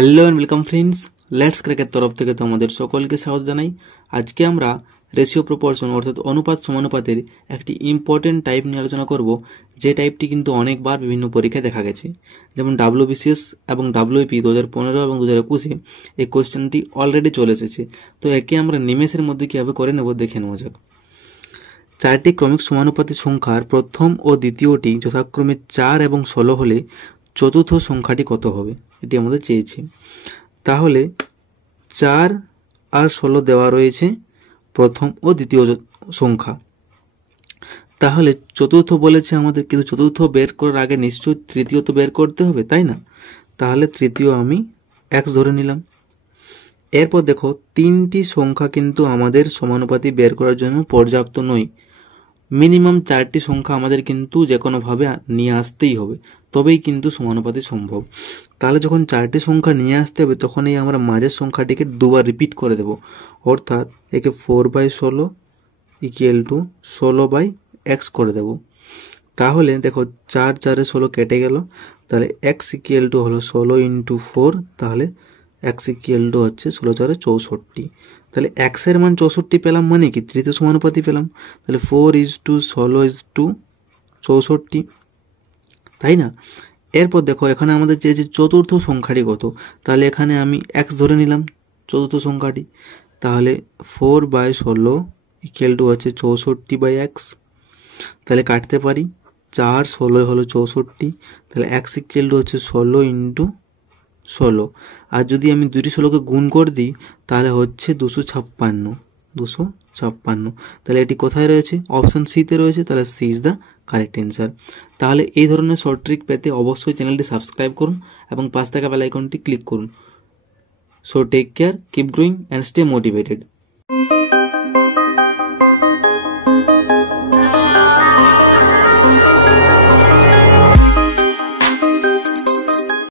Hello and welcome friends, let's ক্র্যাকের তরফ থেকে তোমাদের সকলকে স্বাগত জানাই। আজকে আমরা রেশিও প্রপোর্শন অর্থাৎ অনুপাত সমানুপাতের একটি ইম্পর্টেন্ট টাইপ নিয়ে আলোচনা করব, যে টাইপটি কিন্তু অনেকবার বিভিন্ন পরীক্ষায় দেখা গেছে। যেমন WBCS এবং WAP 2015 এবং 2021-এ এই কোয়েশ্চেনটি অলরেডি চলে এসেছে। তো একে আমরা নিমেষের মধ্যে কীভাবে করে নেব দেখে নেওয়া যাক। চারটি ক্রমিক সমানুপাতি সংখ্যার প্রথম ও দ্বিতীয়টি যথাক্রমে 4 এবং 16 হলে চতুর্থ সংখ্যাটি কত হবে, এটি আমাদের চেয়েছে। তাহলে 4 আর 16 দেওয়া রয়েছে প্রথম ও দ্বিতীয় সংখ্যা। তাহলে চতুর্থ বলেছে আমাদের, কিন্তু চতুর্থ বের করার আগে নিশ্চয়ই তৃতীয় তো বের করতে হবে, তাই না? তাহলে তৃতীয় আমি x ধরে নিলাম। এরপর দেখো, তিনটি সংখ্যা কিন্তু আমাদের সমানুপাতি বের করার জন্য পর্যাপ্ত নয়। মিনিমাম 4টি সংখ্যা আমাদের কিন্তু যে কোনোভাবে নিয়ে আসতেই হবে, তবেই কিন্তু সমানুপাতি সম্ভব। তাহলে যখন 4টি সংখ্যা নিয়ে আসতে হবে, তখনই আমরা মাঝের সংখ্যাটিকে দুবার রিপিট করে দেব, অর্থাৎ একে 4/16 = 16/x করে দেব। তাহলে দেখো 4 4 16 কেটে গেল, তাহলে x হলো 16 × 4, তাহলে x হচ্ছে 16 4 64। তাহলে x এর মান 64 পেলাম, মানে কি তৃতীয় সমানুপাতি পেলাম। তাহলে 4:16:64, তাই না? এরপর দেখো, এখানে আমাদের চেয়েছে চতুর্থ সংখ্যাটি কত। তাহলে এখানে আমি x ধরে নিলাম চতুর্থ সংখ্যাটি। তাহলে 4/16 হচ্ছে 64/x। তাহলে কাটতে পারি, 4 16 হলো 64, তাহলে x হচ্ছে 16 × 16। আর যদি আমি দুটি 16কে গুণ করে দিই, তাহলে হচ্ছে 256। তাহলে এটি কোথায় রয়েছে? অপশান সিতে রয়েছে। তাহলে C is the correct answer. তাহলে এই ধরনের শর্ট ট্রিক পেতে অবশ্যই চ্যানেলটি সাবস্ক্রাইব করুন এবং পাশ থাকা বেল আইকনটি ক্লিক করুন। So take care, keep growing and stay motivated.